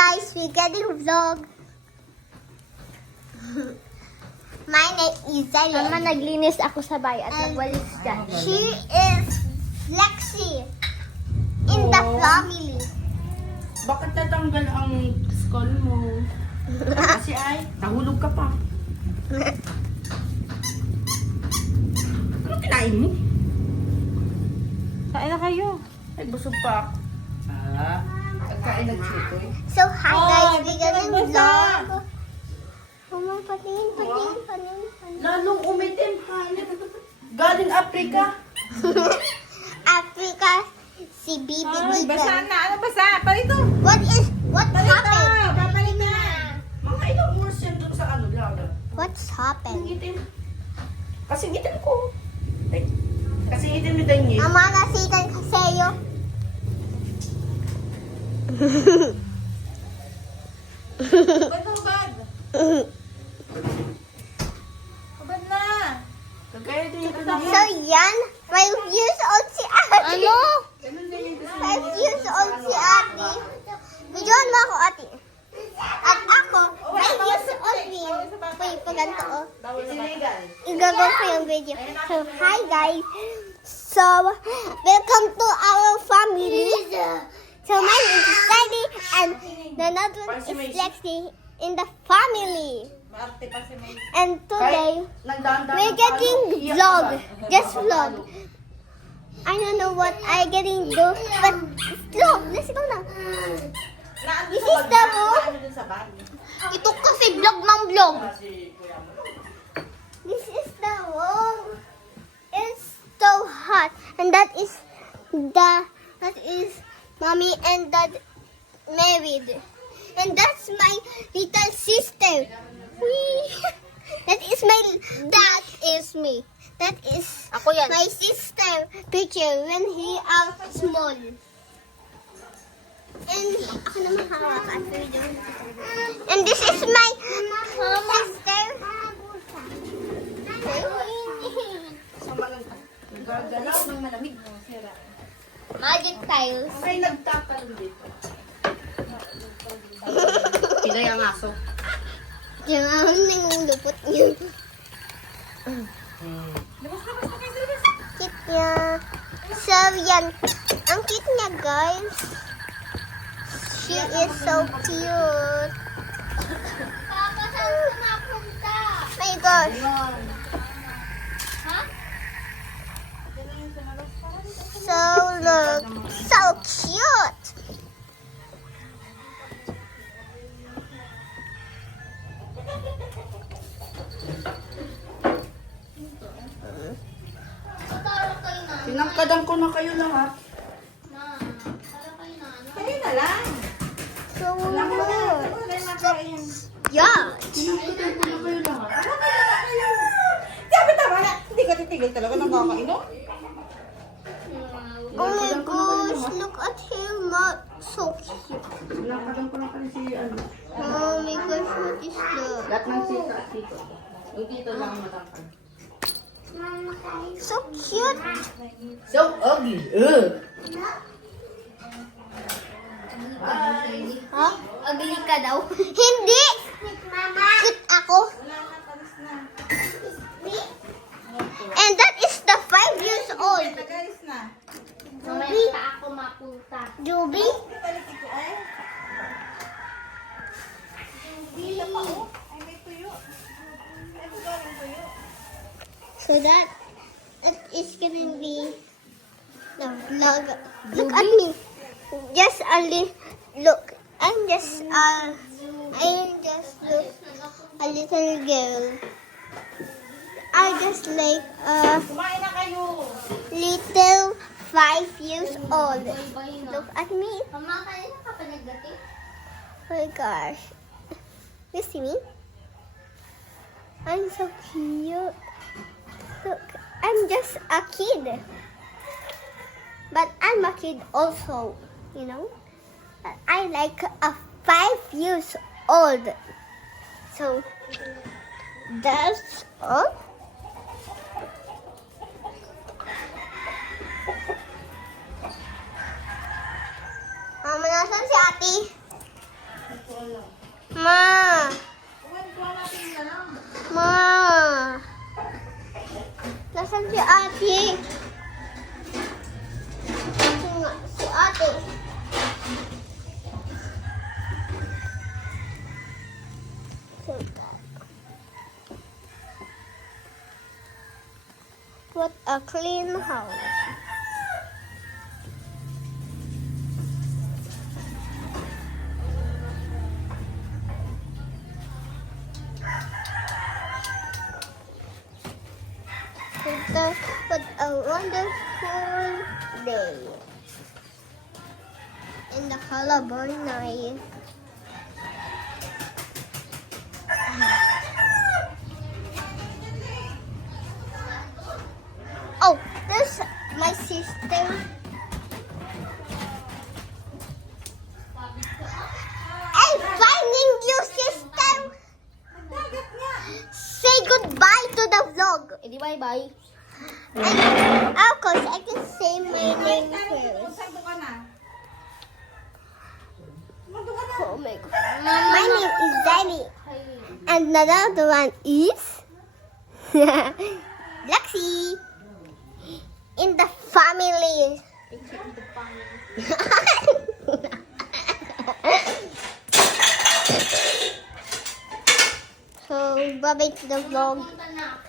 guys, we're getting vlog. My name is Zayla. Mama, naglinis ako sa bahay at nagwalis dyan. She is Lexi in the family. Bakit natanggal ang skull mo? Kasi ay, nahulog ka pa. Ano kinain mo? Kain na kayo. Ay, busog pa ako. Pagkain ng chikoy. So, hi guys, we're getting basa. vlog. Oh my, patingin. Lalong umitim, hanip. Galing Africa. Africa, si Bibi Ay, basa Eagle. na. Ano basa? Palito. What happened? Babalik na. Mga ilang oras yan doon sa ano, lalo. What's happened? Ngitim. Kasi ngitim ko. Ay, kasi ngitim ni Daniel. Mama, nasitan ka sa'yo. Ba't ang bag? Kabad na. Kagaya din ito So, yan, 5 years old si Ate. Ano? 5 years old si Ate. Bidyoan mo ako, Ate. At ako, 5 years old din. Uy, paganto, oh. Igagaw ko yung video. So, hi guys. So, welcome to our family. So, my name is Sadie and another one is Lexi in the family. Maarte pa si May. And today, Nagdaan-daan we're getting vlog. Just vlog. I don't know what I getting do, but vlog. Let's go now. This is the room. Ano dun sa bag? Ito kasi vlog ng vlog. This is the room. It's so hot, and that is mommy and dad married, and that's my little sister. Whee! That is that is me. That is Ako yan. my sister picture when he are small. And ako naman hawak at video. And this is my sister. Nagagalaw ng malamig. Magic tiles. May nagtatalon dito. Pinay ang aso. Yung nangulupot niyo. Cute niya. So, yan. Ang cute niya, guys. She is so cute. Papa, saan ka napunta? My gosh. So, look. So cute. Tinangkadan ko na kayo lahat. Kaya na lang. So, Wala ka na. look. Wala na kain. Yeah. Tinangkadan ko na kayo lahat. Tama na. Hindi ka titigil talaga ng kakainom. Oh my gosh, look at him. Not so cute. Tinangkadan ko na kayo si ano. Oh my gosh, what is that? Lahat ng sita at dito. Yung dito lang matangkad. So cute. So ugly. Ha? Ugly ka daw? Hindi! Cute ako. And that is the 5 years old. Nagalis na. Juby? ako mapunta. Juby? Balik ito ay. Hindi pa oh. Ay, may tuyo. Ay, galing tuyo. So that is gonna be the vlog. Look at me. Just a look. I'm just a little girl. I just like a Kumain na kayo. little 5 years old. Look at me. Mama, kain ka pa nagdati? Oh my gosh. You see me? I'm so cute. Look, I'm just a kid. But I'm a kid also, you know? But I like a 5 years old. So, that's all. Mama, nasan si ate? What a clean house. What a wonderful day. In the Calabar night. Oh, there's my sister. I'm finding you, sister. Dagat nga. Say goodbye to the vlog. Edi bye-bye. Of course, I can say my name first. Sardo ka na. Sardo ka na. Oh my god. My name is Danny. And another one is Lexi. In the family. So, bye-bye to the vlog.